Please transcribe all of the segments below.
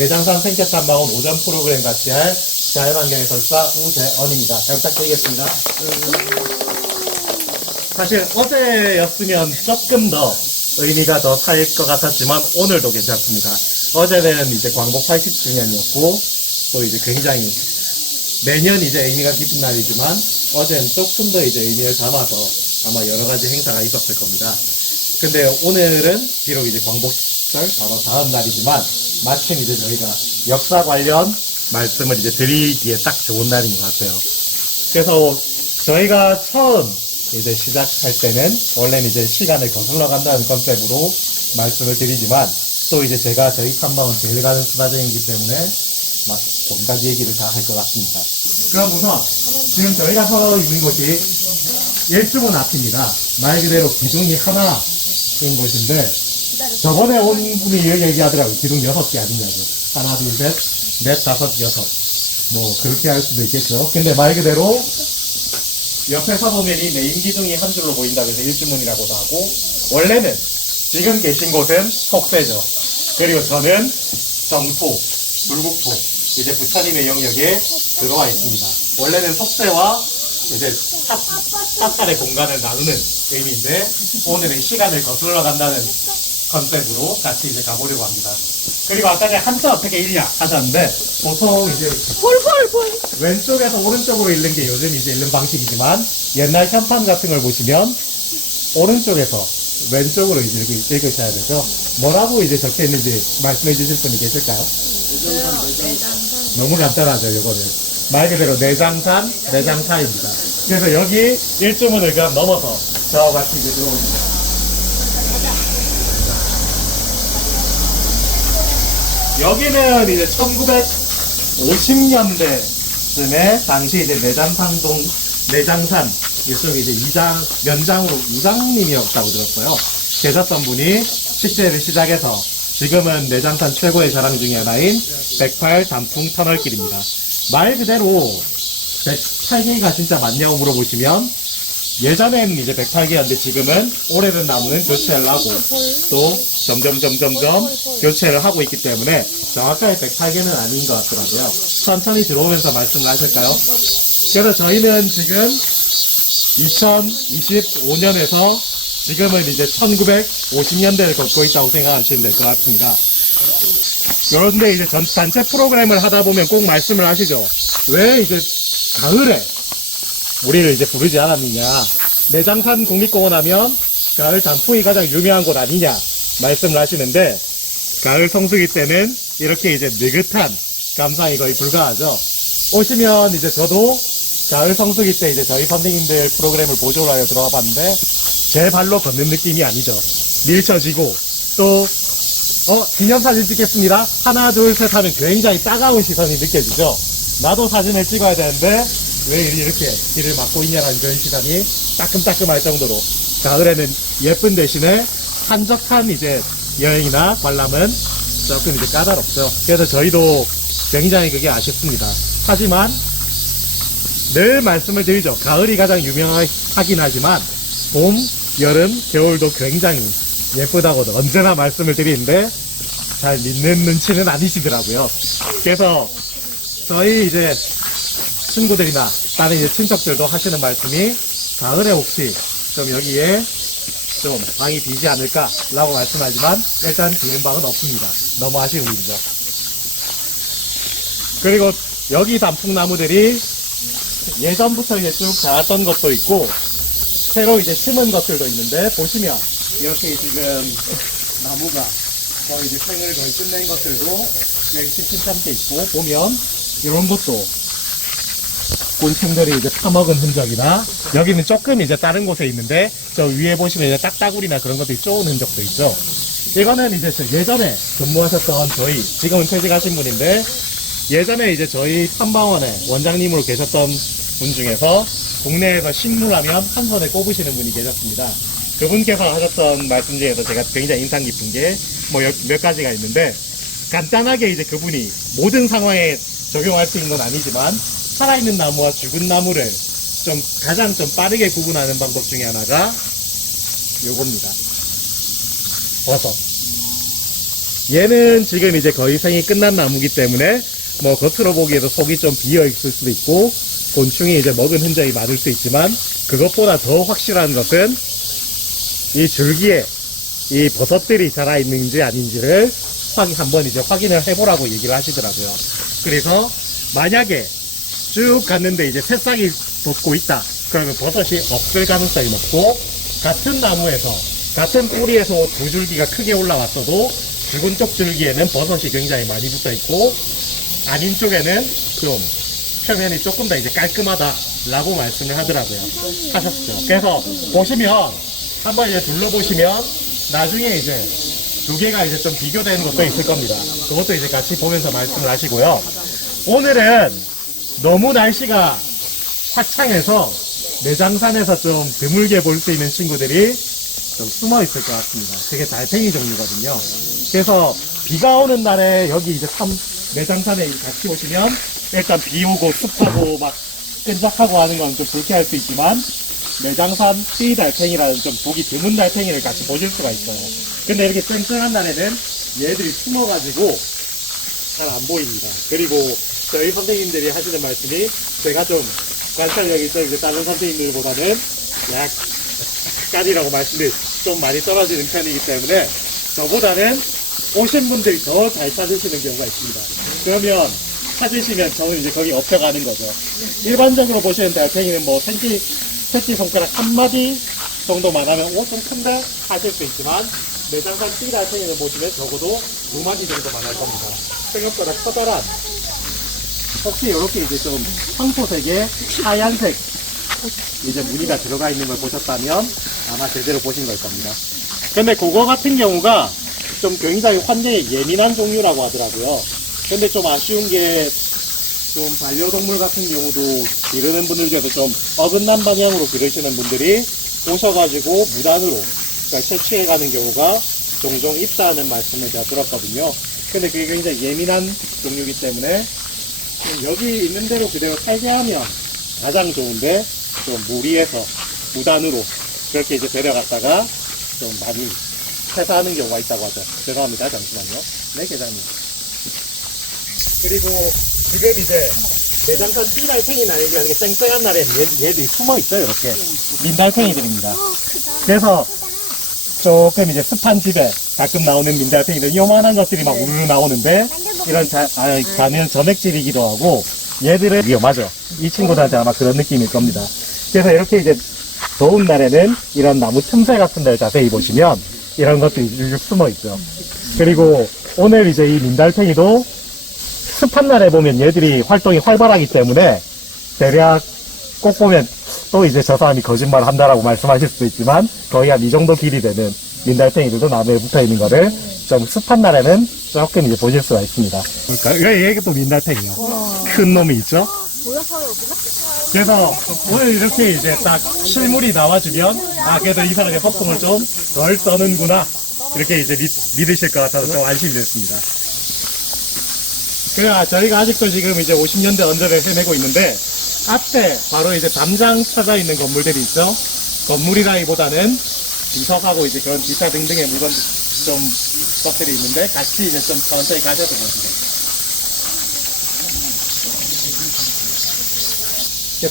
내장산 생태탐방원 오전 프로그램 같이 할 자연환경의 설사 우재언입니다. 잘 부탁드리겠습니다. 사실 어제였으면 조금 더 의미가 더 살 것 같았지만 오늘도 괜찮습니다. 어제는 이제 광복 80주년이었고 또 이제 굉장히 매년 이제 의미가 깊은 날이지만 어제는 조금 더 이제 의미를 담아서 아마 여러 가지 행사가 있었을 겁니다. 근데 오늘은 비록 이제 광복절 바로 다음 날이지만 마침 이제 저희가 역사 관련 말씀을 이제 드리기에 딱 좋은 날인 것 같아요. 그래서 저희가 처음 이제 시작할 때는 원래는 이제 시간을 거슬러 간다는 컨셉으로 말씀을 드리지만 또 이제 제가 저희 탐방은 제일 가는 수다쟁이기 때문에 막 온갖 얘기를 다 할 것 같습니다. 그럼 우선 지금 저희가 서 있는 곳이 일주문 앞입니다. 말 그대로 기둥이 하나인 곳인데 저번에 온 분이 얘기하더라고요. 기둥 6개 아니냐고. 하나, 둘, 셋, 넷, 다섯, 여섯. 뭐 그렇게 할 수도 있겠죠. 근데 말 그대로 옆에서 보면 이 메인 기둥이 한 줄로 보인다고 해서 일주문이라고도 하고 원래는 지금 계신 곳은 속세죠. 그리고 저는 정토, 불국토, 이제 부처님의 영역에 들어와 있습니다. 원래는 속세와 이제 사찰의 공간을 나누는 의미인데 오늘은 시간을 거슬러 간다는 컨셉으로 같이 이제 가보려고 합니다. 그리고 아까 전에 한자 어떻게 읽냐 하셨는데 보통 이제 왼쪽에서 오른쪽으로 읽는 게 요즘 이제 읽는 방식이지만 옛날 현판 같은 걸 보시면 오른쪽에서 왼쪽으로 이제 읽으셔야 되죠. 뭐라고 이제 적혀 있는지 말씀해 주실 분이 계실까요? 너무 간단하죠, 이거는. 말 그대로 내장산, 내장사입니다. 그래서 여기 일주문을 그냥 넘어서 저와 같이 이제 들어옵니다. 여기는 이제 1950년대쯤에 당시 이제 내장산 이쪽에 이제 면장으로 우장님이었다고 들었어요. 계셨던 분이 식재를 시작해서 지금은 내장산 최고의 자랑 중에 하나인 108 단풍 터널길입니다. 말 그대로 108개가 진짜 맞냐고 물어보시면 예전에는 이제 108개였는데 지금은 오래된 나무는 교체를 하고 또 점점 교체를 하고 있기 때문에 정확하게 108개는 아닌 것 같더라고요. 천천히 들어오면서 말씀을 하실까요? 그래서 저희는 지금 2025년에서 지금은 이제 1950년대를 걷고 있다고 생각하시면 될 것 같습니다. 그런데 이제 단체 프로그램을 하다 보면 꼭 말씀을 하시죠. 왜 이제 가을에 우리를 이제 부르지 않았느냐. 내장산 국립공원 하면 가을 단풍이 가장 유명한 곳 아니냐 말씀을 하시는데 가을 성수기 때는 이렇게 이제 느긋한 감상이 거의 불가하죠. 오시면 이제 저도 가을 성수기 때 이제 저희 선생님들 프로그램을 보조를 하여 들어가 봤는데 제 발로 걷는 느낌이 아니죠. 밀쳐지고 또 기념사진 찍겠습니다. 하나 둘 셋 하면 굉장히 따가운 시선이 느껴지죠. 나도 사진을 찍어야 되는데 왜 이렇게 길을 막고 있냐라는 그런 시선이 따끔따끔할 정도로 가을에는 예쁜 대신에 한적한 이제 여행이나 관람은 조금 이제 까다롭죠. 그래서 저희도 굉장히 그게 아쉽습니다. 하지만 늘 말씀을 드리죠. 가을이 가장 유명하긴 하지만 봄, 여름, 겨울도 굉장히 예쁘다고도 언제나 말씀을 드리는데 잘 믿는 눈치는 아니시더라고요. 그래서 저희 이제 친구들이나 다른 이제 친척들도 하시는 말씀이 가을에 혹시 좀 여기에 좀 방이 비지 않을까라고 말씀하지만 일단 비는 방은 없습니다. 너무 아쉬운 일이죠. 그리고 여기 단풍나무들이 예전부터 이제 쭉 자랐던 것도 있고 새로 이제 심은 것들도 있는데 보시면 이렇게 지금 나무가 거의 이제 생을 거의 끝낸 것들도 여기 심심찮게 있고 보면 이런 것도 곤충들이 이제 파먹은 흔적이나 여기는 조금 이제 다른 곳에 있는데 저 위에 보시면 이제 딱따구리나 그런 것들이 쪼은 흔적도 있죠. 이거는 이제 예전에 근무하셨던 저희 지금은 퇴직하신 분인데 예전에 이제 저희 탐방원에 원장님으로 계셨던 분 중에서 국내에서 식물하면 한 손에 꼽으시는 분이 계셨습니다. 그분께서 하셨던 말씀 중에서 제가 굉장히 인상 깊은 게 뭐 몇 가지가 있는데 간단하게 이제 그분이 모든 상황에 적용할 수 있는 건 아니지만 살아있는 나무와 죽은 나무를 좀 가장 좀 빠르게 구분하는 방법 중에 하나가 요겁니다. 버섯. 얘는 지금 이제 거의 생이 끝난 나무기 때문에 뭐 겉으로 보기에도 속이 좀 비어 있을 수도 있고 곤충이 이제 먹은 흔적이 많을 수 있지만 그것보다 더 확실한 것은 이 줄기에 이 버섯들이 자라 있는지 아닌지를 한번 이제 확인을 해보라고 얘기를 하시더라고요. 그래서 만약에 쭉 갔는데 이제 새싹이 돋고 있다. 그러면 버섯이 없을 가능성이 높고 같은 나무에서 같은 뿌리에서 두 줄기가 크게 올라왔어도 죽은 쪽 줄기에는 버섯이 굉장히 많이 붙어 있고 아닌 쪽에는 좀 표면이 조금 더 이제 깔끔하다라고 말씀을 하셨죠. 그래서 보시면 한번 이제 둘러보시면 나중에 이제 두 개가 이제 좀 비교되는 것도 있을 겁니다. 그것도 이제 같이 보면서 말씀을 하시고요. 오늘은 너무 날씨가 화창해서 매장산에서 좀 드물게 볼 수 있는 친구들이 좀 숨어 있을 것 같습니다. 되게 달팽이 종류거든요. 그래서 비가 오는 날에 여기 이제 매장산에 같이 오시면 일단 비 오고 습하고 막 끈적하고 하는 건 좀 불쾌할 수 있지만 매장산 띠 달팽이라는 좀 보기 드문 달팽이를 같이 보실 수가 있어요. 근데 이렇게 쨍쨍한 날에는 얘들이 숨어가지고 잘 안 보입니다. 그리고 저희 선생님들이 하시는 말씀이 제가 좀 관찰력이 좀 이제 다른 선생님들보다는 약간이라고 말씀이 좀 많이 떨어지는 편이기 때문에 저보다는 오신 분들이 더 잘 찾으시는 경우가 있습니다. 그러면 찾으시면 저는 이제 거기 업혀가는 거죠. 일반적으로 보시는 달팽이는 뭐 새끼 손가락 한 마디 정도만 하면 좀 큰데 하실 수 있지만 매장산 띠 달팽이를 보시면 적어도 두 마디 정도만 할 겁니다. 생각보다 커다란 혹시 이렇게 이제 좀 황토색의 하얀색 이제 무늬가 들어가 있는 걸 보셨다면 아마 제대로 보신 걸 겁니다. 근데 그거 같은 경우가 좀 굉장히 환경에 예민한 종류라고 하더라고요. 근데 좀 아쉬운 게 좀 반려동물 같은 경우도 기르는 분들 중에서 좀 어긋난 방향으로 기르시는 분들이 오셔가지고 무단으로 그러니까 채취해가는 경우가 종종 있다는 말씀을 제가 들었거든요. 근데 그게 굉장히 예민한 종류이기 때문에 여기 있는 대로 그대로 살게 하면 가장 좋은데 좀 무리해서 무단으로 그렇게 이제 데려갔다가 좀 많이 퇴사하는 경우가 있다고 하죠. 죄송합니다. 잠시만요. 네, 계장님. 그리고 지금 이제 매장산 띠달팽이는 아니지만 이게 쨍쨍한 날에 얘들이 숨어 있어요. 이렇게 민달팽이들입니다. 그래서 조금 이제 습한 집에 가끔 나오는 민달팽이들 요만한 것들이 막 우르르 나오는데 이런 가면 점액질이기도 하고 얘들은 위험하죠. 이 친구들한테 아마 그런 느낌일 겁니다. 그래서 이렇게 이제 더운 날에는 이런 나무 틈새 같은 데를 자세히 보시면 이런 것들이 쭉 숨어 있죠. 그리고 오늘 이제 이 민달팽이도 습한 날에 보면 얘들이 활동이 활발하기 때문에 대략 꼭 보면 또 이제 저 사람이 거짓말 한다라고 말씀하실 수도 있지만 거의 한 이 정도 길이 되는 민달팽이들도 나무에 붙어 있는 거를 좀 습한 날에는 조금 이제 보실 수가 있습니다. 그러니까 얘가 또 민달팽이요. 큰 놈이 있죠. 그래서 오늘 이렇게 이제 딱 실물이 나와주면 그래도 이 사람이 허풍을 좀 덜 떠는구나 이렇게 이제 믿으실 것 같아서 좀 안심이 됐습니다. 저희가 아직도 지금 이제 50년대 언저리를 헤매고 있는데 앞에 바로 이제 담장 쳐져 있는 건물들이 있죠. 건물이라기보다는 비석하고 이제 그런 기타 등등의 물건 좀 것들이 있는데 같이 이제 좀 천천히 가셔도 됩니다.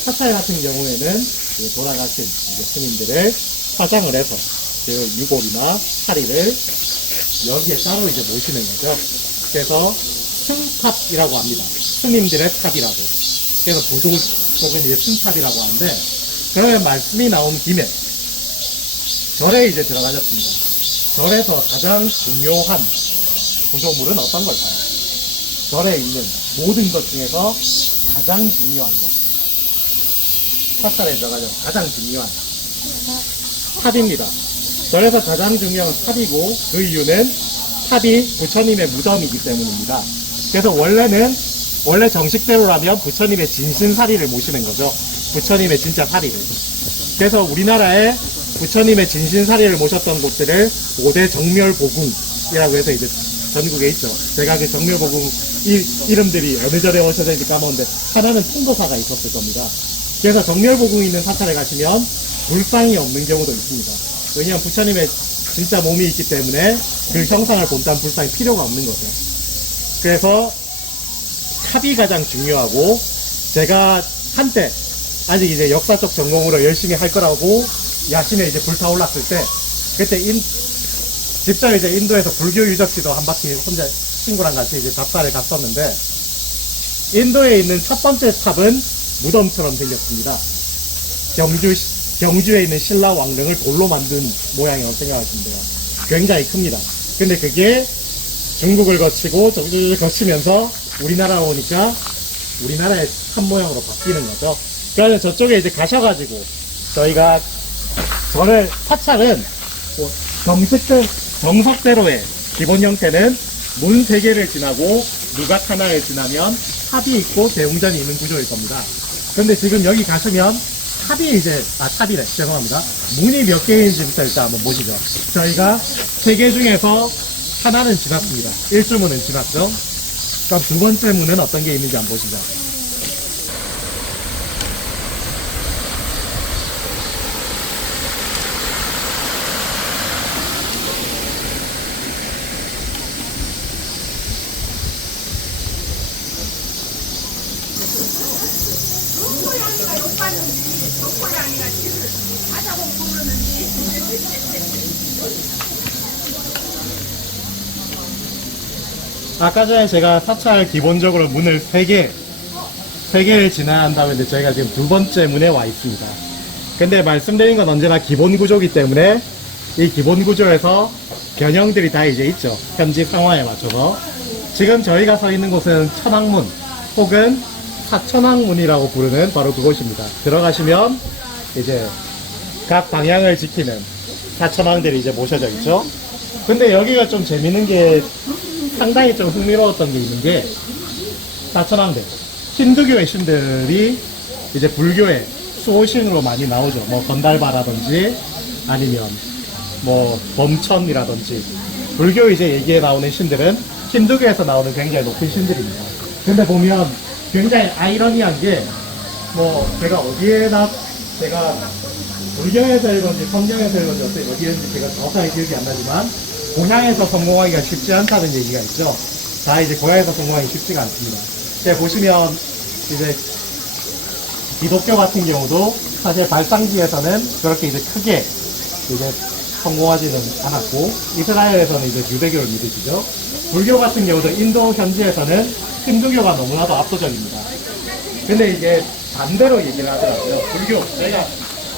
사찰 같은 경우에는 돌아가신 이제 스님들을 화장을 해서 그 유골이나 사리를 여기에 따로 이제 모시는 거죠. 그래서 승탑이라고 합니다. 스님들의 탑이라고. 그래서 부도 혹은 이제 승탑이라고 하는데 그러면 말씀이 나온 김에 절에 이제 들어가셨습니다. 절에서 가장 중요한 구조물은 어떤 걸까요? 절에 있는 모든 것 중에서 가장 중요한 것. 사찰에 들어가서 가장 중요한 탑입니다. 절에서 가장 중요한 탑이고 그 이유는 탑이 부처님의 무덤이기 때문입니다. 그래서 원래 정식대로라면 부처님의 진신사리를 모시는 거죠. 부처님의 진짜 사리를. 그래서 우리나라에 부처님의 진신사리를 모셨던 곳들을 5대 정멸보궁이라고 해서 이제 전국에 있죠. 제가 그 정멸보궁 이름들이 어느 절에 오셔서인지 까먹었는데 하나는 통도사가 있었을 겁니다. 그래서 정멸보궁이 있는 사찰에 가시면 불상이 없는 경우도 있습니다. 왜냐하면 부처님의 진짜 몸이 있기 때문에 그 형상을 본딴 불상이 필요가 없는 거죠. 그래서 탑이 가장 중요하고, 제가 한때 아직 이제 역사 쪽 전공으로 열심히 할 거라고 야심에 이제 불타올랐을 때, 그때 직접 이제 인도에서 불교 유적지도 한 바퀴 혼자 친구랑 같이 이제 답사를 갔었는데, 인도에 있는 첫 번째 탑은 무덤처럼 생겼습니다. 경주에 있는 신라 왕릉을 돌로 만든 모양이라고 생각하시면 돼요. 굉장히 큽니다. 근데 그게 중국을 거치고 저기를 거치면서 우리나라 오니까 우리나라의 탑 모양으로 바뀌는 거죠. 그래서 저쪽에 이제 가셔가지고 저희가 저를 사찰은 정석대로의 기본 형태는 문 3개를 지나고 누각 하나를 지나면 탑이 있고 대웅전이 있는 구조일 겁니다. 근데 지금 여기 가시면 탑이래. 죄송합니다. 문이 몇 개인지부터 일단 한번 보시죠. 저희가 3개 중에서 하나는 지났습니다. 1주문은 지났죠. 그럼 두 번째 문은 어떤 게 있는지 한번 보시죠. 아까 전에 제가 사찰 기본적으로 문을 3개를 지나야 한다고 했는데 저희가 지금 두 번째 문에 와 있습니다. 근데 말씀드린 건 언제나 기본 구조이기 때문에 이 기본 구조에서 변형들이 다 이제 있죠. 현지 상황에 맞춰서. 지금 저희가 서 있는 곳은 천왕문 혹은 사천왕문이라고 부르는 바로 그곳입니다. 들어가시면 이제 각 방향을 지키는 사천왕들이 이제 모셔져 있죠. 근데 여기가 좀 재밌는 게 상당히 좀 흥미로웠던 게 있는 게 사천왕들 힌두교의 신들이 이제 불교의 수호신으로 많이 나오죠. 뭐 건달바라든지 아니면 뭐 범천이라든지 불교 이제 얘기에 나오는 신들은 힌두교에서 나오는 굉장히 높은 신들입니다. 근데 보면 굉장히 아이러니한 게 뭐 제가 불교에서 읽었는지 성경에서 읽었는지 어디였는지 제가 정확하게 기억이 안 나지만 고향에서 성공하기가 쉽지 않다는 얘기가 있죠. 다 이제 고향에서 성공하기 쉽지가 않습니다. 보시면 이제 기독교 같은 경우도 사실 발상지에서는 그렇게 이제 크게 이제 성공하지는 않았고, 이스라엘에서는 이제 유대교를 믿으시죠. 불교 같은 경우도 인도 현지에서는 힌두교가 너무나도 압도적입니다. 근데 이게 반대로 얘기를 하더라고요. 불교, 저희가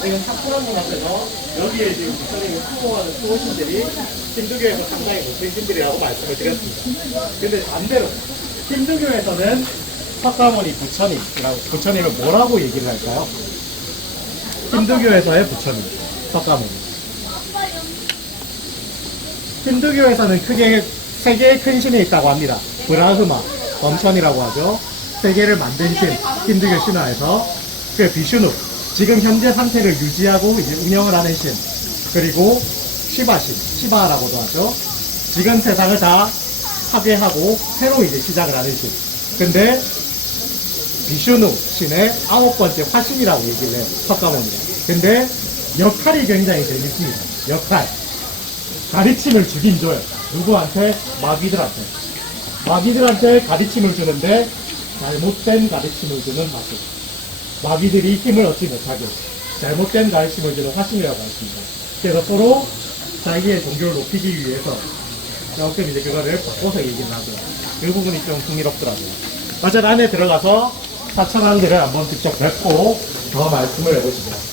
지금 탑프라문 앞에서 여기에 지금 부처님이 수호하는 수호신들이 힌두교에서 상당히 높은 신들이라고 말씀을 드렸습니다. 근데 반대로 힌두교에서는 석가모니 부처님을 뭐라고 얘기를 할까요? 힌두교에서의 부처님, 석가모니. 힌두교에서는 크게 3개의 큰 신이 있다고 합니다. 브라흐마, 범천이라고 하죠. 3개를 만든 신, 힌두교 신화에서. 그 비슈누, 지금 현재 상태를 유지하고 이제 운영을 하는 신. 그리고 시바신, 시바라고도 하죠. 지금 세상을 다 파괴하고 새로 이제 시작을 하는 신. 근데 비슈누 신의 9번째 화신이라고 얘기를 해요. 석가모니가. 근데 역할이 굉장히 재밌습니다. 역할. 가르침을 주긴 줘요. 누구한테? 마귀들한테. 마귀들한테 가르침을 주는데 잘못된 가르침을 주는 화신. 마귀들이 힘을 얻지 못하게 잘못된 가르침을 주는 화신이라고 했습니다. 그래서 서로 자기의 종교를 높이기 위해서 조금 이제 그거를 바꿔서 얘기를 하고요. 그 부분이 좀 흥미롭더라고요. 어쨌든 안에 들어가서 사천왕들을 한번 직접 뵙고 더 말씀을 해보시죠.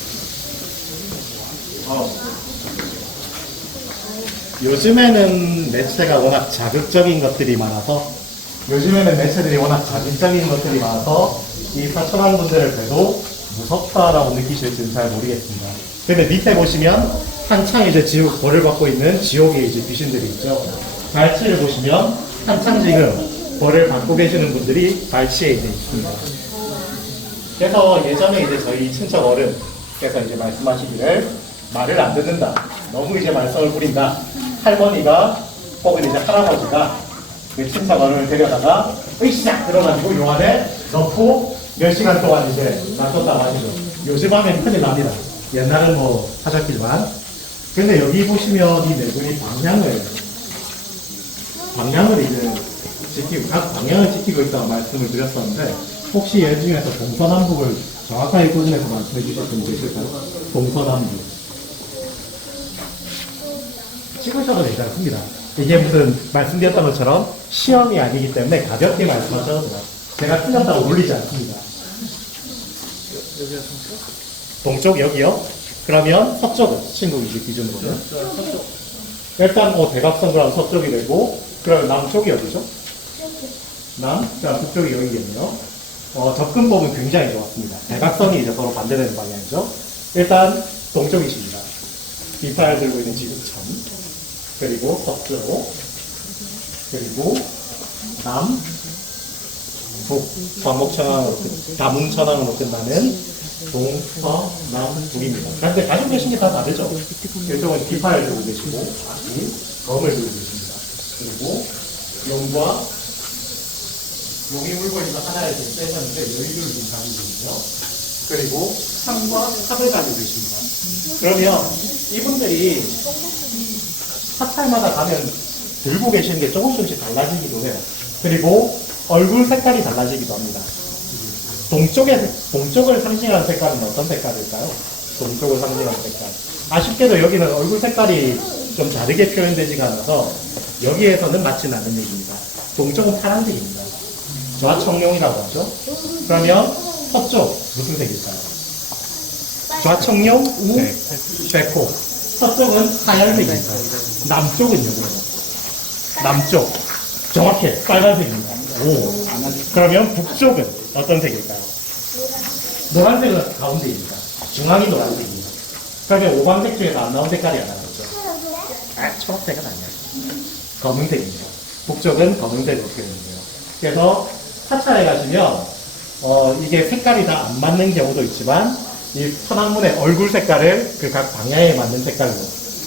요즘에는 매체가 워낙 자극적인 것들이 많아서 이 사천왕분들을 뵈도 무섭다라고 느끼실지는 잘 모르겠습니다. 근데 밑에 보시면 한창 이제 벌을 받고 있는 지옥의 이제 귀신들이 있죠. 발치를 보시면 한창 지금 벌을 받고 계시는 분들이 발치에 이제 있습니다. 그래서 예전에 이제 저희 친척 어른께서 이제 말씀하시기를 말을 안 듣는다. 너무 이제 말썽을 부린다. 할머니가 혹은 이제 할아버지가 그 친척 어른을 데려다가 으쌰 들어가지고 요 안에 넣고 몇 시간 동안 이제 놔뒀다고 하시죠. 요즘 하면 큰일 납니다. 옛날은 뭐 하셨길만. 근데 여기 보시면 이 네 분이 방향을 이제 지키고, 각 방향을 지키고 있다고 말씀을 드렸었는데, 혹시 얘 중에서 동서남북을 정확하게 구분해서 말씀해 주실 분 계실까요? 동서남북. 찍으셔도 괜찮습니다. 이게 무슨 말씀드렸던 것처럼 시험이 아니기 때문에 가볍게 말씀하셔도 돼요. 제가 틀렸다고 놀리지 않습니다. 동쪽 여기요? 그러면 서쪽은 친구 이제 기준으로는 일단 대각선 그럼 서쪽이 되고 그럼 남쪽이 어디죠? 그럼 북쪽이 여기겠네요. 접근법은 굉장히 좋았습니다. 대각선이 이제 서로 반대되는 방향이죠. 일단 동쪽이십니다. 비파를 들고 있는 지구천 그리고 서쪽 그리고 남 북, 광목천왕으로 다문천왕으로 끝나는 동서남북입니다. 그런데 가지고 계신 게 다 다르죠? 이쪽은 비파를 들고 계시고, 아기, 검을 들고 계십니다. 그리고 용과 용이 물고 있는 하나를 지금 빼셨는데 여의도를 지금 가지고 계시죠? 그리고 상과 탑을 가지고 계십니다. 그러면 이분들이 사찰마다 가면 들고 계시는 게 조금씩 달라지기도 해요. 그리고 얼굴 색깔이 달라지기도 합니다. 동쪽을 상징하는 색깔은 어떤 색깔일까요? 동쪽을 상징하는 색깔. 아쉽게도 여기는 얼굴 색깔이 좀 다르게 표현되지가 않아서 여기에서는 맞지는 않는 얘기입니다. 동쪽은 파란색입니다. 좌청룡이라고 하죠. 그러면 서쪽 무슨 색일까요? 좌청룡, 백호. 서쪽은 하얀색입니다. 남쪽은요? 남쪽. 정확해. 빨간색입니다. 오. 그러면 북쪽은 어떤 색일까요? 노란색은 가운데입니다. 중앙이 노란색입니다. 그러면 오방색 중에서 안 나온 색깔이 하나 나오죠. 초록색은 아니야. 검은색입니다. 북쪽은 검은색으로 표현돼요. 그래서 사찰에 가시면 이게 색깔이 다 안 맞는 경우도 있지만 이 천왕문의 얼굴 색깔을 그 각 방향에 맞는 색깔로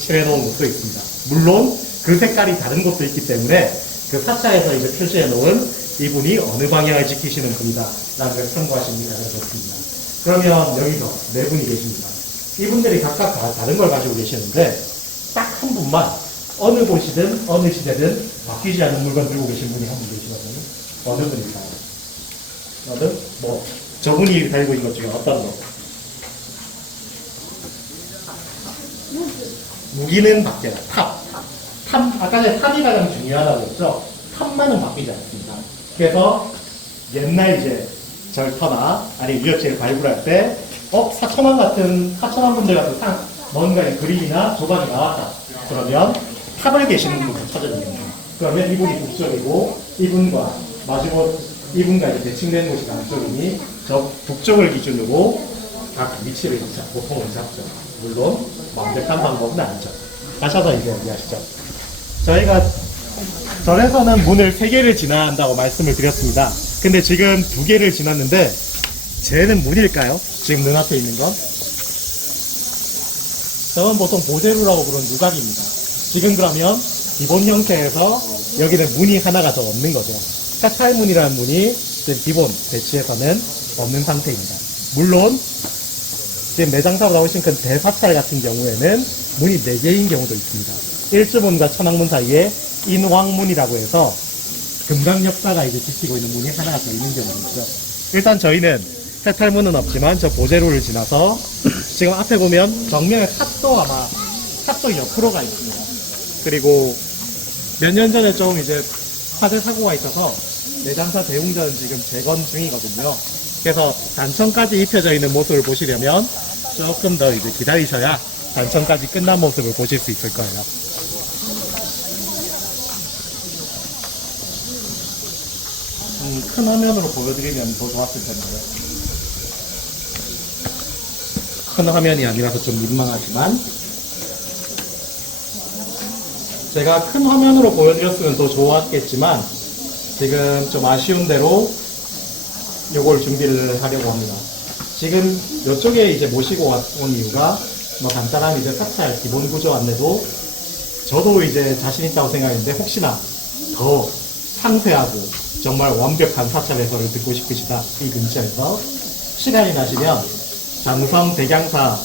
칠해놓은 곳도 있습니다. 물론 그 색깔이 다른 곳도 있기 때문에 그 사찰에서 이제 표시해 놓은 이분이 어느 방향을 지키시는 분이다 라는 걸 참고하시는 게 가장 좋습니다. 그러면 여기서 네 분이 계십니다. 이분들이 각각 다 다른 걸 가지고 계시는데 딱 한 분만 어느 곳이든 어느 시대든 바뀌지 않는 물건 들고 계신 분이 한 분 계시거든요. 어느 분일까요? 저분이 달고 있는 것 중에 어떤 거? 무기는 바뀌어요. 탑, 아까 전에 탑이 가장 중요하다고 했죠? 탑만은 바뀌지 않습니다. 그래서 옛날 이제 절터나 아니면 유적지를 발굴할 때 사천왕 분들 같은 뭔가 그림이나 조각이 나왔다. 그러면 탑을 계시는 분을 찾아줍니다. 그러면 이분이 북쪽이고 이분과 이분과 이제 대칭된 곳이 남쪽이니 저 북쪽을 기준으로 각 위치를 보통은 잡죠. 물론 완벽한 방법은 아니죠. 가셔서 이제 얘기하시죠. 저희가 절에서는 문을 3개를 지나야 한다고 말씀을 드렸습니다. 근데 지금 2개를 지났는데 쟤는 문일까요? 지금 눈앞에 있는 건? 저건 보통 보제루라고 부르는 누각입니다. 지금 그러면 기본 형태에서 여기는 문이 하나가 더 없는 거죠. 사찰문이라는 문이 지금 기본 배치에서는 없는 상태입니다. 물론 지금 매장사로 나오신 큰 대사찰 같은 경우에는 문이 4개인 경우도 있습니다. 일주문과 천왕문 사이에 인왕문이라고 해서 금강역사가 이제 지키고 있는 문이 하나가 더 있는 경우도 있죠. 일단 저희는 사찰문은 없지만 저 보제로를 지나서 지금 앞에 보면 정면에 탑도 옆으로 가 있습니다. 그리고 몇 년 전에 좀 이제 화재 사고가 있어서 내장사 대웅전은 지금 재건 중이거든요. 그래서 단청까지 입혀져 있는 모습을 보시려면 조금 더 이제 기다리셔야 단청까지 끝난 모습을 보실 수 있을 거예요. 큰 화면으로 보여드리면 더 좋았을 텐데요. 큰 화면이 아니라서 좀 민망하지만 제가 큰 화면으로 보여드렸으면 더 좋았겠지만 지금 좀 아쉬운 대로 요걸 준비를 하려고 합니다. 지금 이쪽에 이제 모시고 온 이유가 간단한 이제 사찰 기본 구조 안내도 저도 이제 자신 있다고 생각했는데 혹시나 더 상세하고 정말 완벽한 사찰 해설을 듣고 싶으시다 이 근처에서 시간이 나시면 장성 백양사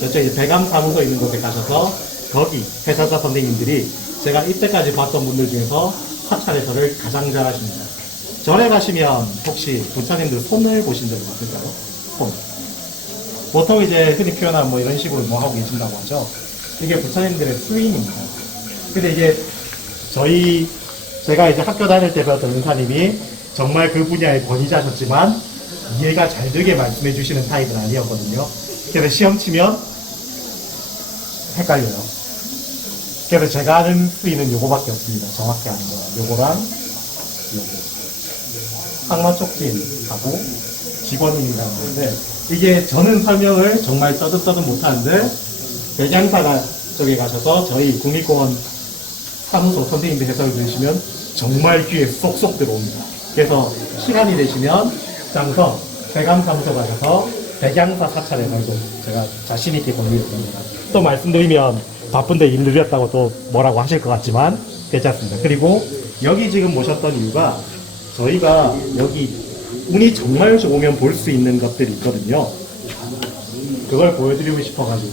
저쪽 이제 대감 사무소 있는 곳에 가셔서 거기 해설사 선생님들이 제가 이때까지 봤던 분들 중에서 사찰의 절을 가장 잘하십니다. 절에 가시면 혹시 부처님들 손을 보신 적 있을까요? 손. 보통 이제 흔히 표현하면 뭐 이런 식으로 뭐 하고 계신다고 하죠. 이게 부처님들의 스윙입니다. 근데 이게 제가 이제 학교 다닐 때 배웠던 은사님이 정말 그 분야의 권위자셨지만 이해가 잘 되게 말씀해 주시는 타입은 아니었거든요. 그래서 시험 치면 헷갈려요. 그래서 제가 아는 스윙은 요거밖에 없습니다. 정확히 아는 거는 요거랑 요거. 항마촉진하고 직원인이라는 건데 이게 저는 설명을 정말 떠듬떠듬 못하는데 백양사가 쪽에 가셔서 저희 국립공원 사무소 선생님들 해설 들으시면 정말 귀에 쏙쏙 들어옵니다. 그래서 시간이 되시면 장성 백암사무소 가셔서 백양사 사찰에 말고 제가 자신있게 권유했습니다. 또 말씀드리면 바쁜데 일 느렸다고 또 뭐라고 하실 것 같지만 괜찮습니다. 그리고 여기 지금 모셨던 이유가 저희가 여기 운이 정말 좋으면 볼 수 있는 것들이 있거든요. 그걸 보여드리고 싶어가지고.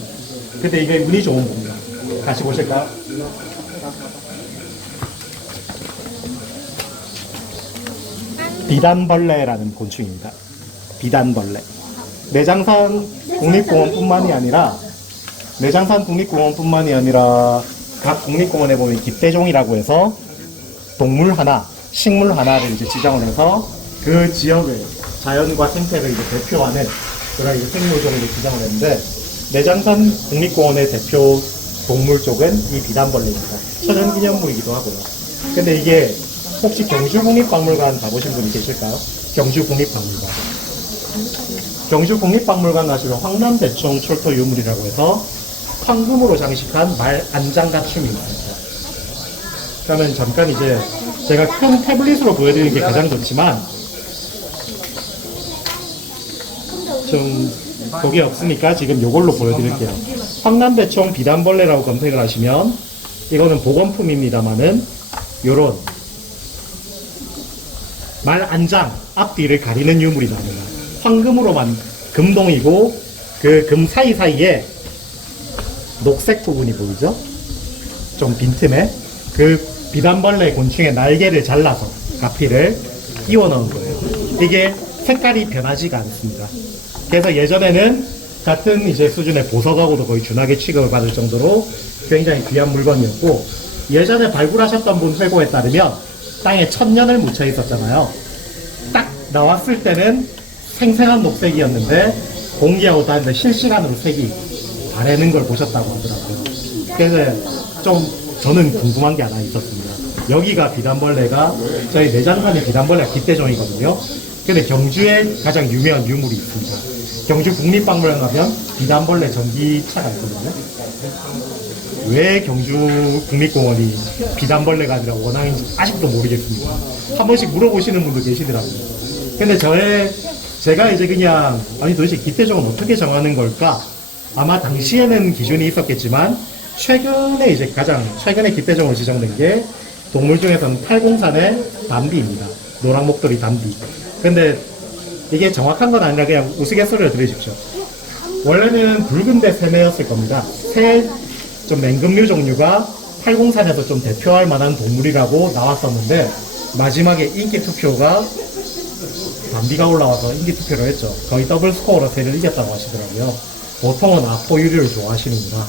근데 이게 운이 좋은 겁니다. 다시 보실까요? 비단벌레라는 곤충입니다. 비단벌레. 내장산 국립공원뿐만이 아니라 각 국립공원에 보면 깃대종이라고 해서 동물 하나, 식물 하나를 이제 지정을 해서 그 지역의 자연과 생태를 이제 대표하는 그런 이제 생물종을 지정을 했는데 내장산 국립공원의 대표 동물 쪽은 이 비단벌레입니다. 천연기념물이기도 하고요. 근데 이게 혹시 경주국립박물관 가보신 분이 계실까요? 경주국립박물관. 경주국립박물관 가시면 황남대청 철도 유물이라고 해서 황금으로 장식한 말 안장갑춤이 있습니다. 그러면 잠깐 이제 제가 큰 태블릿으로 보여드리는 게 가장 좋지만 좀 거기 없으니까 지금 이걸로 보여드릴게요. 황남대청 비단벌레라고 검색을 하시면 이거는 복원품입니다만은 요런 말 안장 앞뒤를 가리는 유물이 나옵니다. 황금으로만 금동이고 그 금 사이사이에 녹색 부분이 보이죠? 좀 빈틈에 그 비단벌레 곤충의 날개를 잘라서 가피를 끼워 넣은 거예요. 이게 색깔이 변하지가 않습니다. 그래서 예전에는 같은 이제 수준의 보석하고도 거의 준하게 취급을 받을 정도로 굉장히 귀한 물건이었고 예전에 발굴하셨던 분 회고에 따르면 땅에 1000년을 묻혀 있었잖아요. 딱 나왔을 때는 생생한 녹색이었는데 공기하고 다른데 실시간으로 색이 바래는 걸 보셨다고 하더라고요. 그래서 좀 저는 궁금한 게 하나 있었습니다. 여기가 비단벌레가 저희 내장산의 비단벌레가 깃대종이거든요. 근데 경주에 가장 유명한 유물이 있습니다. 경주 국립박물관 가면 비단벌레 전기차가 있거든요. 왜 경주 국립공원이 비단벌레가 아니라 원앙인지 아직도 모르겠습니다. 한 번씩 물어보시는 분도 계시더라고요. 근데 제가 이제 그냥 아니 도대체 깃대종은 어떻게 정하는 걸까? 아마 당시에는 기준이 있었겠지만 최근에 이제 가장 최근에 깃대종으로 지정된 게 동물 중에서는 팔공산의 담비입니다. 노랑목도리 담비. 근데 이게 정확한 건 아니라 그냥 우스갯소리를 들으십시오. 원래는 붉은데 새매였을 겁니다. 좀 맹금류 종류가 팔공산에서 좀 대표할 만한 동물이라고 나왔었는데 마지막에 인기 투표가 담비가 올라와서 인기 투표를 했죠. 거의 더블 스코어로 새를 이겼다고 하시더라고요. 보통은 포유류를 좋아하시는구나.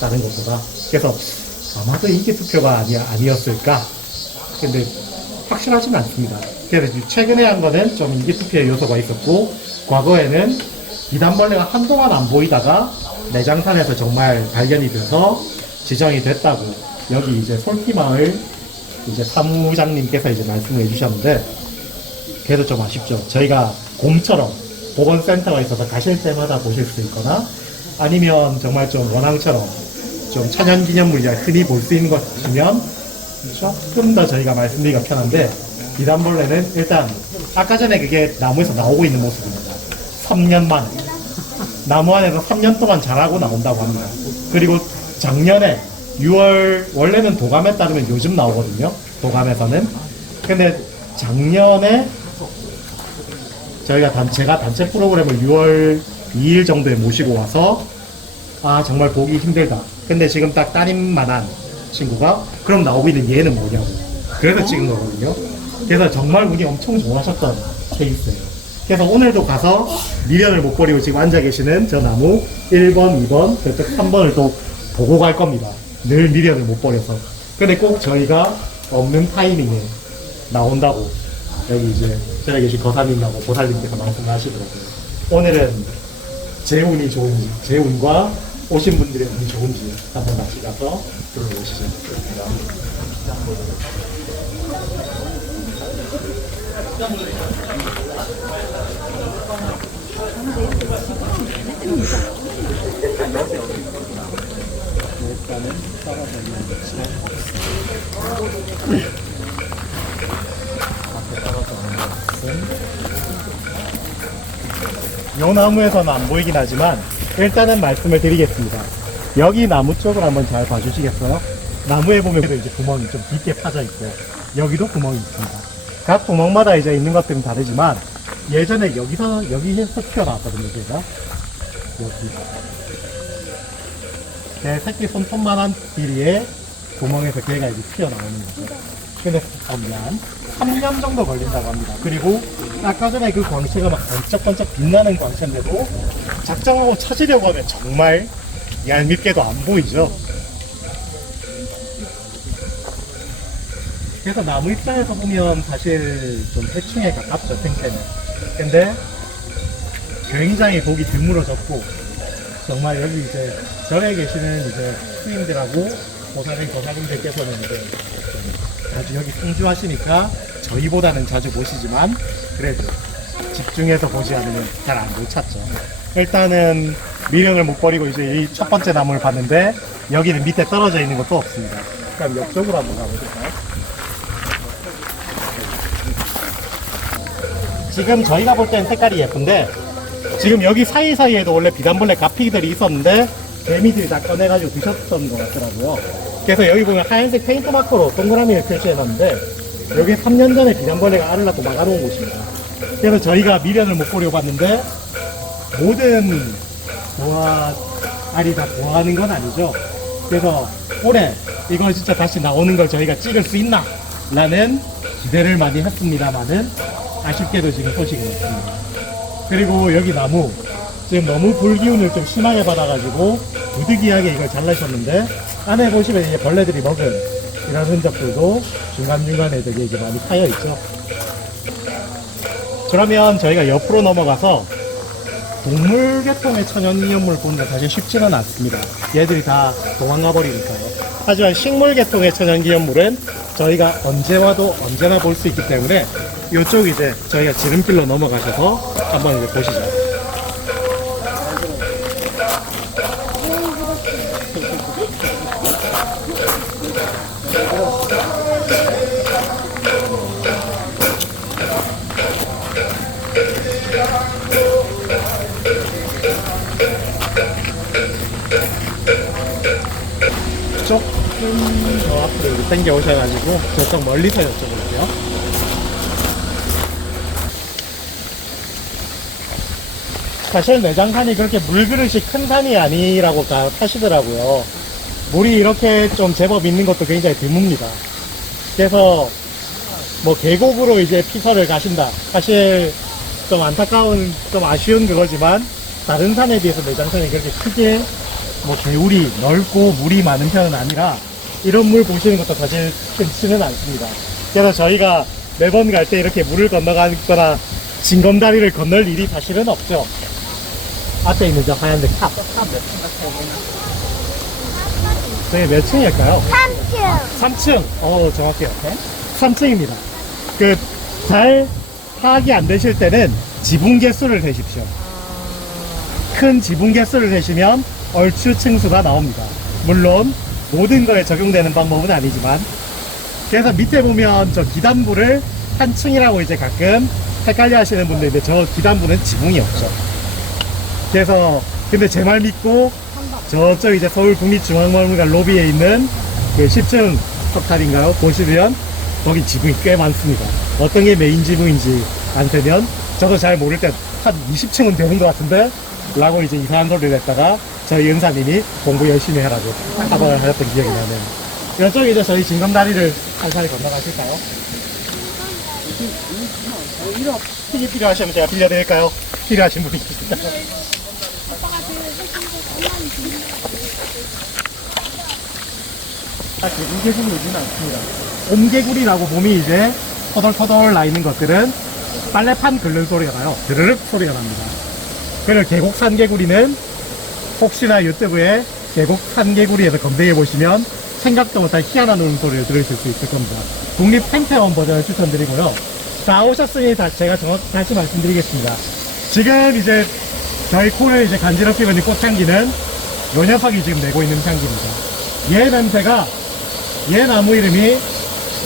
다른 것보다. 그래서 아마도 인기 투표가 아니었을까? 근데 확실하지는 않습니다. 그래서 최근에 한 거는 좀 인기 투표의 요소가 있었고 과거에는 비단벌레가 한동안 안 보이다가 내장산에서 정말 발견이 돼서 지정이 됐다고 여기 이제 솔티마을 이제 사무장님께서 이제 말씀을 해주셨는데 그래도 좀 아쉽죠. 저희가 곰처럼 보건센터가 있어서 가실 때마다 보실 수 있거나 아니면 정말 좀 원앙처럼 좀 천연기념물이나 흔히 볼 수 있는 것이면 조금 더 저희가 말씀드리기가 편한데 비단벌레는 일단 아까 전에 그게 나무에서 나오고 있는 모습입니다. 3년 만에 나무 안에서 3년 동안 자라고 나온다고 합니다. 그리고 작년에 6월 원래는 도감에 따르면 요즘 나오거든요. 도감에서는. 근데 작년에 제가 단체 프로그램을 6월 2일 정도에 모시고 와서 아 정말 보기 힘들다. 근데 지금 딱 따님만한 친구가 그럼 나오기는 얘는 뭐냐고. 그래서 찍은 거거든요. 그래서 정말 운이 엄청 좋아하셨던 케이스예요. 그래서 오늘도 가서 미련을 못 버리고 지금 앉아 계시는 저 나무 1번, 2번, 저쪽 3번을 또 보고 갈 겁니다. 늘 미련을 못 버려서. 근데 꼭 저희가 없는 타이밍에 나온다고 여기 이제 저기 계신 거사님하고 보살님께서 말씀하시더라고요. 오늘은 제 운이 좋은지, 제 운과 오신 분들의 운이 좋은지 한번 같이 가서 들어보시죠. 일단은 떨어져 있는 위치에 앞에 떨어져 있는 것은 이 나무에서는 안 보이긴 하지만 일단은 말씀을 드리겠습니다. 여기 나무 쪽을 한번 잘 봐주시겠어요? 나무에 보면 이제 구멍이 좀 깊게 파져 있고 여기도 구멍이 있습니다. 각 구멍마다 이제 있는 것들은 다르지만 예전에 여기서 튀어나왔거든요. 제가 여기 제 새끼 손톱만한 길이의 구멍에서 걔가 이제 튀어나오는 거죠. 근데 미안 3년 정도 걸린다고 합니다. 그리고 아까 전에 그 광채가 막 번쩍번쩍 빛나는 광채인데도 작정하고 찾으려고 하면 정말 얄밉게도 안 보이죠. 그래서 나무 입장에서 보면 사실 좀 해충에 가깝죠, 생태는. 근데 굉장히 보기 드물어졌고 정말 여기 이제 절에 계시는 이제 스님들하고 보살님께서는 이제 아주 여기 풍주하시니까 저희보다는 자주 보시지만 그래도 집중해서 보지 않으면 잘 안 못 찾죠. 일단은 미련을 못 버리고 이제 이 첫 번째 나무를 봤는데 여기는 밑에 떨어져 있는 것도 없습니다. 그럼 옆쪽으로 한번 가보실까요? 지금 저희가 볼 때는 색깔이 예쁜데 지금 여기 사이사이에도 원래 비단벌레 가피들이 있었는데 개미들이 다 꺼내가지고 드셨던 것 같더라고요. 그래서 여기 보면 하얀색 페인트 마커로 동그라미를 표시해놨는데 여기 3년 전에 비단벌레가 알을 낳고 막아놓은 곳입니다. 그래서 저희가 미련을 못 보려고 봤는데 모든 알이 다 좋아하는 건 아니죠. 그래서 올해 이걸 진짜 다시 나오는 걸 저희가 찍을 수 있나 라는 기대를 많이 했습니다만은 아쉽게도 지금 소식은 없습니다. 그리고 여기 나무 지금 너무 불기운을 좀 심하게 받아가지고 부득이하게 이걸 잘라셨는데 안에 보시면 이제 벌레들이 먹은 이런 흔적들도 중간중간에 되게 이제 많이 파여 있죠. 그러면 저희가 옆으로 넘어가서 동물계통의 천연기념물 보는 건 사실 쉽지는 않습니다. 얘들이 다 도망가 버리니까요. 하지만 식물계통의 천연기념물은 저희가 언제 와도 언제나 볼 수 있기 때문에 이쪽 이제 저희가 지름길로 넘어가셔서 한번 이제 보시죠. 조금 더 앞으로 이렇게 당겨 오셔가지고 저쪽 멀리서 여쭤볼게요. 사실 내장산이 그렇게 물그릇이 큰 산이 아니라고 다 하시더라고요. 물이 이렇게 좀 제법 있는 것도 굉장히 드뭅니다. 그래서 뭐 계곡으로 이제 피서를 가신다. 사실 좀 안타까운, 좀 아쉬운 그거지만 다른 산에 비해서 내장산이 그렇게 크게 뭐 개울이 넓고 물이 많은 편은 아니라 이런 물 보시는 것도 사실 흔치는 않습니다. 그래서 저희가 매번 갈 때 이렇게 물을 건너가거나 징검다리를 건널 일이 사실은 없죠. 앞에 있는 저 하얀색 탑. 저게 몇 층일까요? 3층. 3층. 정확해요. 3층입니다. 잘 파악이 안 되실 때는 지붕 개수를 세십시오. 큰 지붕 개수를 세시면 얼추 층수가 나옵니다. 물론 모든 거에 적용되는 방법은 아니지만, 그래서 밑에 보면 저 기단부를 한 층이라고 이제 가끔 헷갈려 하시는 분들인데 저 기단부는 지붕이 없죠. 그래서 근데 제 말 믿고 저쪽 이제 서울국립중앙박물관 로비에 있는 그 10층 석탑인가요? 보시면 거기 지붕이 꽤 많습니다. 어떤 게 메인 지붕인지 안 세면 저도 잘 모를 때 한 20층은 되는 것 같은데 라고 이제 이상한 소리를 했다가 저희 은사님이 공부 열심히 하라고 하방을 하였던 기억이 나네요. 이쪽에 이제 저희 징검다리를 살살 건너가실까요? 튀기 필요하시면 제가 빌려드릴까요? 필요하신 분이 있습니다. 개구리는 오지는 않습니다. 옴개구리라고 몸이 이제 터덜터덜 나 있는 것들은 빨래판 긁는 소리가 나요. 드르륵 소리가 납니다. 그리고 계곡산개구리는 혹시나 유튜브에 계곡산개구리에서 검색해 보시면 생각도 못할 희한한 울음소리를 들으실 수 있을 겁니다. 국립생태원 버전을 추천드리고요. 자, 오셨으니 제가 다시 말씀드리겠습니다. 지금 이제 저희 코를 이제 간지럽히고 있는 꽃향기는 요 녀석이 지금 내고 있는 향기입니다. 얘 냄새가, 얘 나무 이름이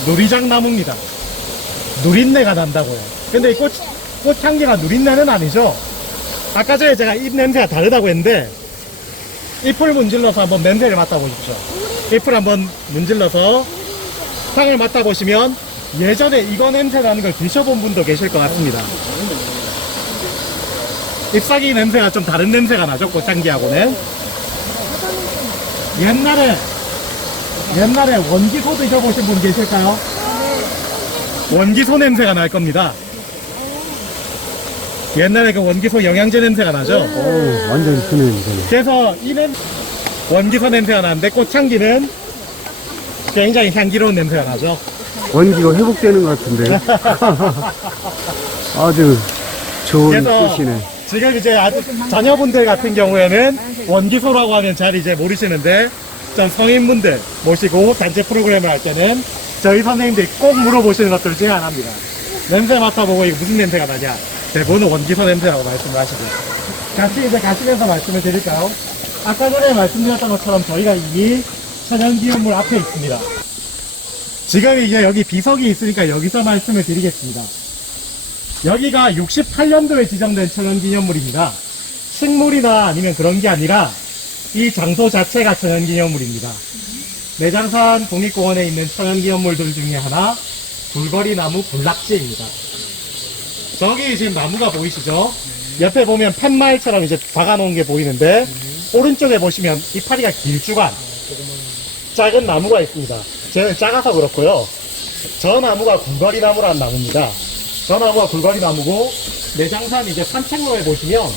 누리장나무입니다. 누린내가 난다고요. 근데 이 꽃향기가 누린내는 아니죠. 아까 전에 제가 잎 냄새가 다르다고 했는데 잎을 문질러서 한번 냄새를 맡아보십시오. 잎을 한번 문질러서 향을 맡아보시면 예전에 이거 냄새 나는 걸 드셔본 분도 계실 것 같습니다. 잎사귀 냄새가 좀 다른 냄새가 나죠, 꽃향기하고는. 옛날에 원기소 드셔보신 분 계실까요? 원기소 냄새가 날 겁니다. 옛날에 그 원기소 영양제 냄새가 나죠? 오, 완전 크네, 이거는. 그래서 이 원기소 냄새가 나는데 꽃향기는 굉장히 향기로운 냄새가 나죠. 원기가 회복되는 것 같은데. 아주 좋은 그래서 꽃이네. 지금 이제 자녀분들 같은 경우에는 원기소라고 하면 잘 이제 모르시는데 좀 성인분들 모시고 단체 프로그램을 할 때는 저희 선생님들이 꼭 물어보시는 것들 중에 하나입니다. 냄새 맡아보고 이거 무슨 냄새가 나냐? 대부분은 원기소 냄새라고 말씀을 하시죠. 같이 이제 가시면서 말씀을 드릴까요? 아까 전에 말씀드렸던 것처럼 저희가 이미 천연기념물 앞에 있습니다. 지금 이제 여기 비석이 있으니까 여기서 말씀을 드리겠습니다. 여기가 68년도에 지정된 천연기념물입니다. 식물이나 아니면 그런 게 아니라 이 장소 자체가 천연기념물입니다. 내장산 국립공원에 있는 천연기념물들 중에 하나 굴거리 나무 군락지입니다. 저기 지금 나무가 보이시죠? 옆에 보면 팻말처럼 이제 박아놓은 게 보이는데 오른쪽에 보시면 이파리가 길쭉한 작은 나무가 있습니다. 쟤는 작아서 그렇고요. 저 나무가 굴거리 나무라는 나무입니다. 저 나무가 굴거리 나무고 내장산 이제 산책로에 보시면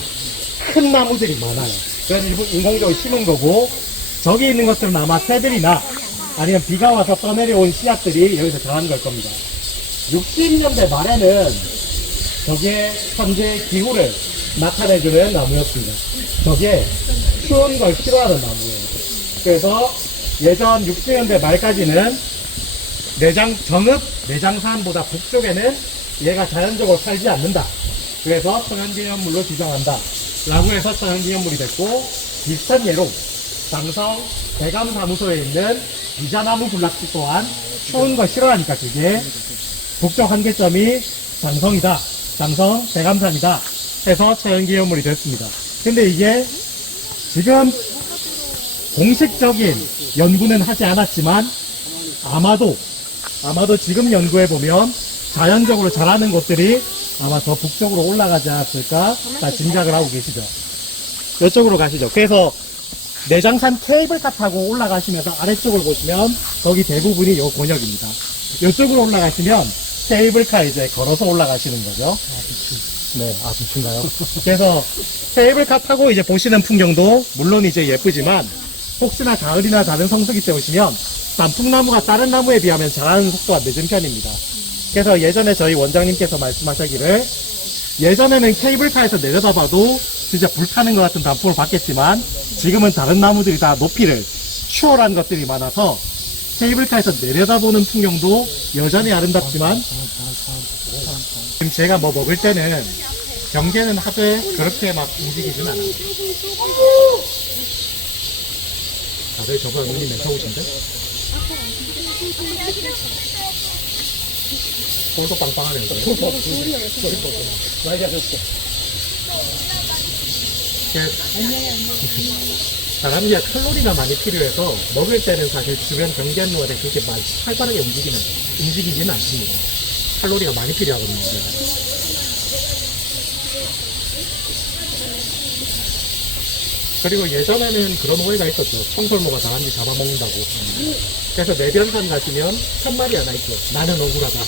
큰 나무들이 많아요. 그래서 인공적으로 심은 거고 저기 있는 것들은 아마 새들이나 아니면 비가 와서 떠내려온 씨앗들이 여기서 자란 걸 겁니다. 60년대 말에는 저게 현재 기후를 나타내주는 나무였습니다. 저게 추운 걸 싫어하는 나무예요. 그래서 예전 60년대 말까지는 내장산보다 북쪽에는 얘가 자연적으로 살지 않는다. 그래서 천연기념물로 지정한다. 라고 해서 천연기념물이 됐고, 비슷한 예로 장성 대감사무소에 있는 비자나무 군락지 또한 추운 걸 싫어하니까 그게 북쪽 한계점이 장성이다. 장성 대감산이다. 해서 천연기념물이 됐습니다. 근데 이게 지금 공식적인 연구는 하지 않았지만 아마도 지금 연구해 보면 자연적으로 자라는 곳들이 아마 더 북쪽으로 올라가지 않았을까 짐작을 하고 계시죠. 이쪽으로 가시죠. 그래서 내장산 케이블카 타고 올라가시면서 아래쪽을 보시면 거기 대부분이 요 권역입니다. 이쪽으로 올라가시면 케이블카 이제 걸어서 올라가시는 거죠. 네, 비춘가요? 그래서 케이블카 타고 이제 보시는 풍경도 물론 이제 예쁘지만 혹시나 가을이나 다른 성수기 때 오시면 단풍나무가 다른 나무에 비하면 자라는 속도가 늦은 편입니다. 그래서 예전에 저희 원장님께서 말씀하시기를 예전에는 케이블카에서 내려다봐도 진짜 불타는 것 같은 단풍을 봤겠지만 지금은 다른 나무들이 다 높이를 추월한 것들이 많아서 케이블카에서 내려다보는 풍경도 여전히 아름답지만 지금 제가 뭐 먹을 때는 경계는 하되 그렇게 막 움직이진 않아요. 다들 저보다 눈이 매서우신데? 손도 빵빵하네요. 많이 잡혔어. 사람이 칼로리가 많이 필요해서 먹을 때는 사실 주변 경계로에 그렇게 활발하게 움직이지는 않습니다. 칼로리가 많이 필요하거든요. 그리고 예전에는 그런 오해가 있었죠. 청설모가 다람쥐 잡아먹는다고. 그래서 내변산 가시면 한 마리 하나 있죠. 나는 억울하다.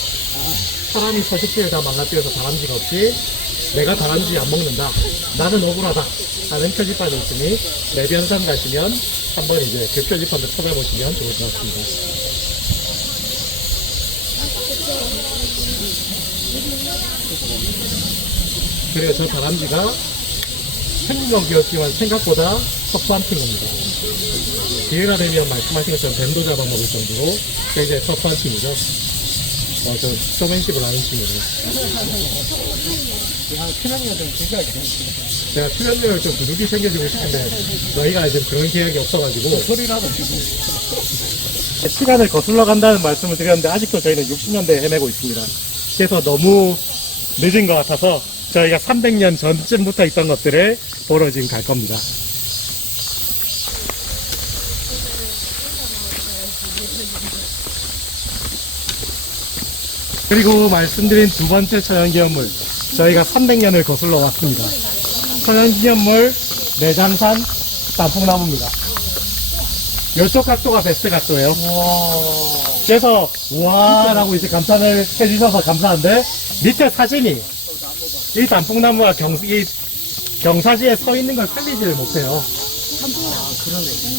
사람이 서식지를 다 망가뜨려서 다람쥐가 없이 내가 다람쥐 안 먹는다. 나는 억울하다. 하는 표지판이 있으니 내변산 가시면 한번 이제 그 표지판을 찾아보시면 좋을 것 같습니다. 그리고 저 다람쥐가 생명기였지만 생각보다 섭수한 친구입니다. 기회가 되면 말씀하신 것처럼 뱀도 잡아먹을 정도로 굉장히 섭수한 친구죠. 저 쇼맨십을 하는 친구들. 제가 출연료를 좀 두둑이 챙겨주고 싶은데 저희가 이제 그런 계획이 없어가지고 소리라도 시간을 거슬러 간다는 말씀을 드렸는데 아직도 저희는 60년대에 헤매고 있습니다. 그래서 너무 늦은 것 같아서 저희가 300년 전쯤부터 있던 것들을 보러 지금 갈 겁니다. 그리고 말씀드린 두 번째 천연기념물, 저희가 300년을 거슬러 왔습니다. 천연기념물 내장산 단풍나무입니다. 이쪽 각도가 베스트 각도예요. 그래서 우와라고 이제 감탄을 해주셔서 감사한데 밑에 사진이 이 단풍나무가 이 경사지에 서 있는 걸 살리지를 못해요.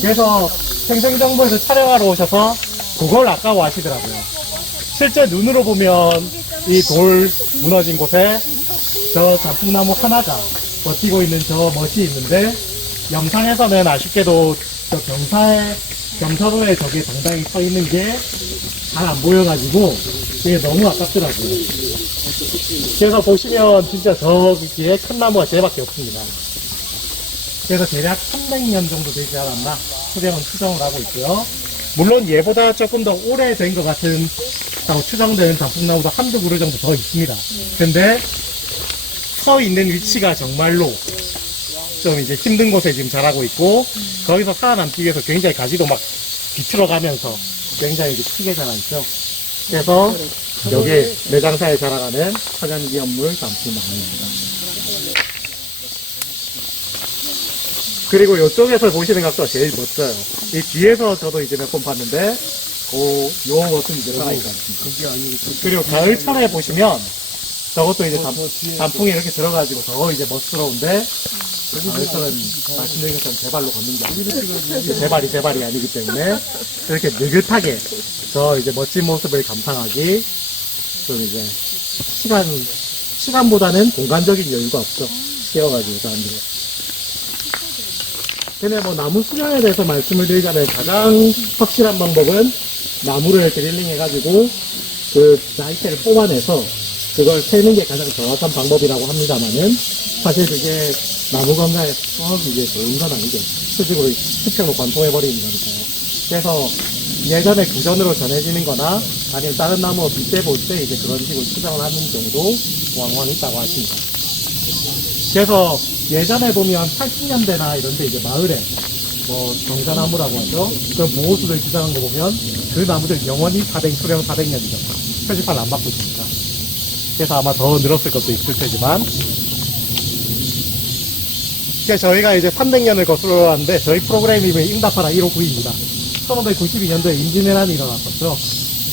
그래서 생생정보에서 촬영하러 오셔서 그걸 아까워하시더라고요. 실제 눈으로 보면 이 돌 무너진 곳에 저 단풍나무 하나가 버티고 있는 저 멋이 있는데 영상에서는 아쉽게도 저 경사도에 저게 당당히 서 있는 게 잘 안 보여가지고 이게 너무 아깝더라고요. 그래서 보시면 진짜 저기에 큰 나무가 쟤밖에 없습니다. 그래서 대략 300년 정도 되지 않았나 수령은 추정을 하고 있고요. 물론 얘보다 조금 더 오래된 것 같은 라고 추정되는 단풍나무도 한두 그루 정도 더 있습니다. 근데 서 있는 위치가 정말로 좀 이제 힘든 곳에 지금 자라고 있고 거기서 살아남기 위해서 굉장히 가지도 막 비틀어 가면서 굉장히 이제 크게 자라있죠. 그래서 여기 매장사에 자라가는 천연기념물 단풍나무입니다. 그리고 이쪽에서 보시는 각도가 제일 멋져요. 이 뒤에서 저도 이제 몇 번 봤는데 요 모습 이제 살아있습니다. 그리고 가을철에 보시면 저것도 이제 단풍이 이렇게 들어가지고 더 이제 멋스러운데 가을철은 말씀드린 것처럼 제발로 걷는 게 아니고 제발이 아니기 때문에 이렇게 느긋하게 저 이제 멋진 모습을 감상하기 좀 이제 시간보다는 공간적인 여유가 없죠. 쉬어가지고 사람들이. 근데 뭐 나무 수량에 대해서 말씀을 드리자면 가장 확실한 방법은 나무를 드릴링 해가지고 그 나이테를 뽑아내서 그걸 세는 게 가장 정확한 방법이라고 합니다만은 사실 그게 나무 건강에 썩 이게 좋은 건 아니죠. 수직으로 수평으로 관통해버리는 거니까요. 그래서 예전에 구전으로 전해지는 거나 아니면 다른 나무 밑에 볼 때 이제 그런 식으로 추정을 하는 경우도 왕왕 있다고 하십니다. 그래서 예전에 보면 80년대나 이런 데 이제 마을에 뭐 경자나무라고 하죠. 그 모호수를 주장한 거 보면 그 나무들 영원히 수령 400년이죠. 표지판을 안 받고 있으니까. 그래서 아마 더 늘었을 것도 있을 테지만. 그래서 저희가 이제 300년을 거슬러 왔는데 저희 프로그램 이름이 응답하라 159입니다. 1592년도에 임진왜란이 일어났었죠.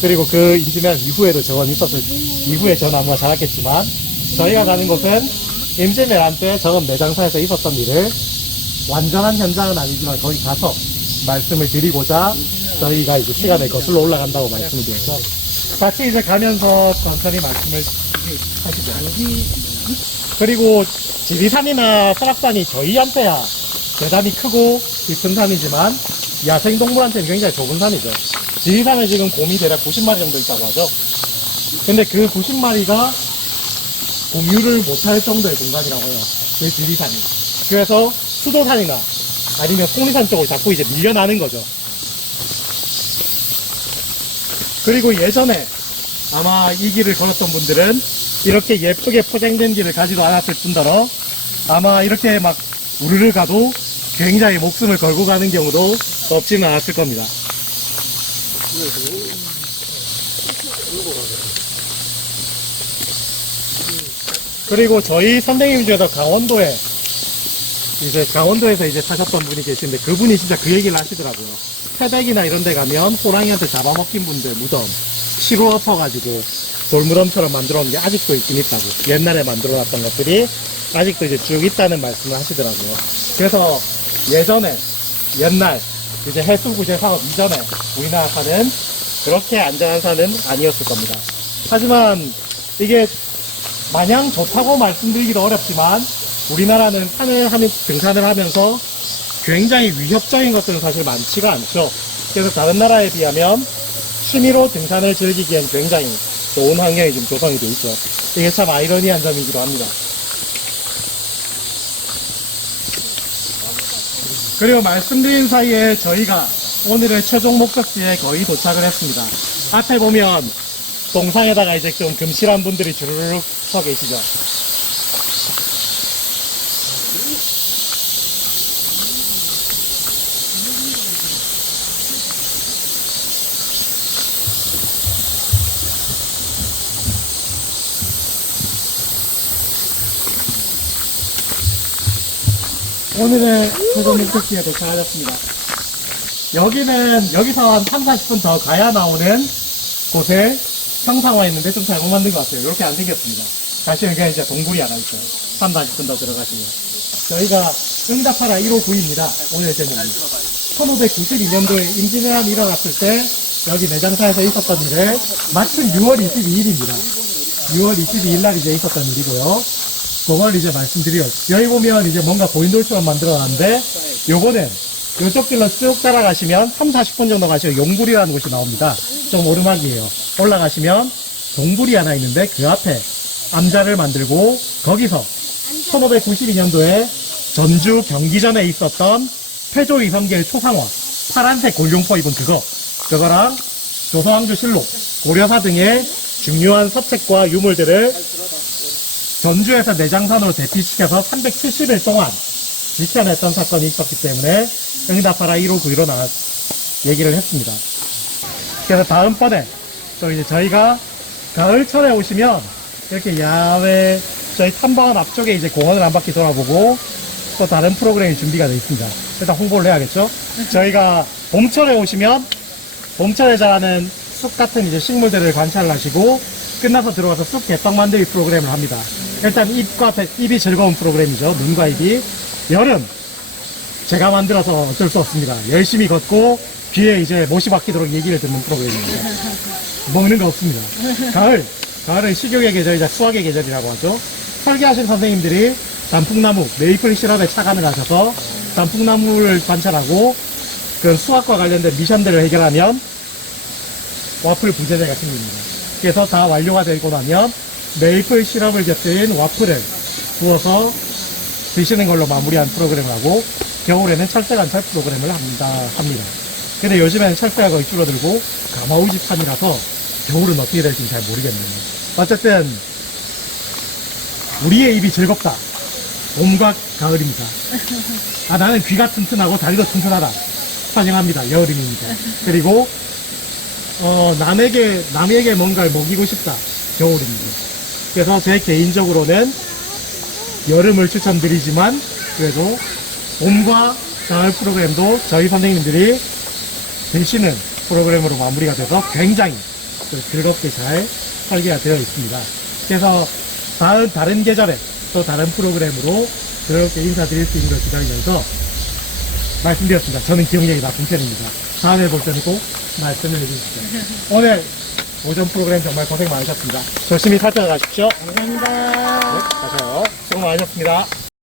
그리고 그 임진왜란 이후에도 저건 있었을 이후에 저 나무가 자랐겠지만 저희가 가는 곳은 임진왜란 때 저건 매장사에서 있었던 일을 완전한 현장은 아니지만 거기 가서 말씀을 드리고자 저희가 이제 시간을 거슬러 올라간다고 말씀을 드렸죠. 같이 이제 가면서 천천히 말씀을 하시죠. 그리고 지리산이나 설악산이 저희한테야 대단히 크고 깊은 산이지만 야생동물한테는 굉장히 좁은 산이죠. 지리산에 지금 곰이 대략 90마리 정도 있다고 하죠. 근데 그 90마리가 공유를 못할 정도의 공간이라고 해요. 그 지리산이. 그래서 수도산이나 아니면 속리산 쪽으로 자꾸 이제 밀려나는 거죠. 그리고 예전에 아마 이 길을 걸었던 분들은 이렇게 예쁘게 포장된 길을 가지도 않았을 뿐더러 아마 이렇게 막 우르르 가도 굉장히 목숨을 걸고 가는 경우도 없지는 않았을 겁니다. 그리고 저희 선생님 중에서 강원도에 이제 강원도에서 이제 사셨던 분이 계시는데 그분이 진짜 그 얘기를 하시더라고요. 태백이나 이런 데 가면 호랑이한테 잡아먹힌 분들 무덤 시루 엎어가지고 돌무덤처럼 만들어 놓은 게 아직도 있긴 있다고. 옛날에 만들어 놨던 것들이 아직도 이제 쭉 있다는 말씀을 하시더라고요. 그래서 예전에 옛날 이제 해수구제 사업 이전에 우리나라 산은 그렇게 안전한 산은 아니었을 겁니다. 하지만 이게 마냥 좋다고 말씀드리기도 어렵지만 우리나라는 등산을 하면서 굉장히 위협적인 것들은 사실 많지가 않죠. 그래서 다른 나라에 비하면 취미로 등산을 즐기기엔 굉장히 좋은 환경이 지금 조성이 되어 있죠. 이게 참 아이러니한 점이기도 합니다. 그리고 말씀드린 사이에 저희가 오늘의 최종 목적지에 거의 도착을 했습니다. 앞에 보면 동상에다가 이제 좀 금실한 분들이 주르륵 서 계시죠. 오늘의 최종 목적지에 도착하셨습니다. 여기서 한 3, 40분 더 가야 나오는 곳에 평상화 있는데 좀 잘못 만든 것 같아요. 이렇게 안 생겼습니다. 가시면 그냥 이제 동굴이 하나 있어요. 3, 40분 더 들어가시면. 저희가 응답하라 159입니다. 오늘 제목이. 1592년도에 임진왜란이 일어났을 때 여기 내장사에서 있었던 일에 마침 6월 22일입니다. 6월 22일 날 이제 있었던 일이고요. 그걸 이제 말씀드려요. 여기 보면 이제 뭔가 보인돌처럼 만들어놨는데 요거는 이쪽 길로 쭉 따라가시면 3, 40분 정도 가시면 용굴이라는 곳이 나옵니다. 좀 오르막이에요. 올라가시면 동굴이 하나 있는데 그 앞에 암자를 만들고 거기서 1592년도에 전주 경기전에 있었던 태조 이성계의 초상화 파란색 골룡포 입은 그거랑 조선왕조실록 고려사 등의 중요한 서책과 유물들을 전주에서 내장산으로 대피시켜서 370일 동안 지켜냈던 사건이 있었기 때문에 응답하라 159로 얘기를 했습니다. 그래서 다음번에 또 이제 저희가 가을철에 오시면 이렇게 야외 저희 탐방원 앞쪽에 이제 공원을 한 바퀴 돌아보고 또 다른 프로그램이 준비가 되어 있습니다. 일단 홍보를 해야겠죠? 저희가 봄철에 오시면 봄철에 자라는 숲 같은 이제 식물들을 관찰을 하시고 끝나서 들어가서 쑥 개떡 만들기 프로그램을 합니다. 일단 입이 즐거운 프로그램이죠. 눈과 입이. 여름 제가 만들어서 어쩔 수 없습니다. 열심히 걷고 귀에 이제 못이 박히도록 얘기를 듣는 프로그램입니다. 먹는 거 없습니다. 가을은 식욕의 계절이자 수학의 계절이라고 하죠. 설계하신 선생님들이 단풍나무, 메이플 시럽에 착안을 하셔서 단풍나무를 관찰하고 그 수학과 관련된 미션들을 해결하면 와플 부재대가 생깁니다. 그래서 다 완료가 되고 나면 메이플 시럽을 곁들인 와플을 구워서 드시는 걸로 마무리한 프로그램을 하고 겨울에는 철새관찰 프로그램을 합니다. 근데 요즘에는 철새가 거의 줄어들고 가마우지판이라서 겨울은 어떻게 될지 잘 모르겠네요. 어쨌든 우리의 입이 즐겁다. 봄과 가을입니다. 나는 귀가 튼튼하고 다리도 튼튼하다. 환영합니다. 여름입니다. 그리고 남에게 뭔가를 먹이고 싶다. 겨울입니다. 그래서 제 개인적으로는 여름을 추천드리지만 그래도 봄과 가을 프로그램도 저희 선생님들이 되시는 프로그램으로 마무리가 돼서 굉장히 즐겁게 잘 설계가 되어 있습니다. 그래서 다른 계절에 또 다른 프로그램으로 그렇게 인사드릴 수 있는 걸 기다리면서 말씀드렸습니다. 저는 기억력이 나쁜 편입니다. 다음에 볼 때는 꼭 말씀을 해주시죠. 오늘 오전 프로그램 정말 고생 많으셨습니다. 조심히 살펴가십시오. 감사합니다. 네, 가세요. 수고 많으셨습니다.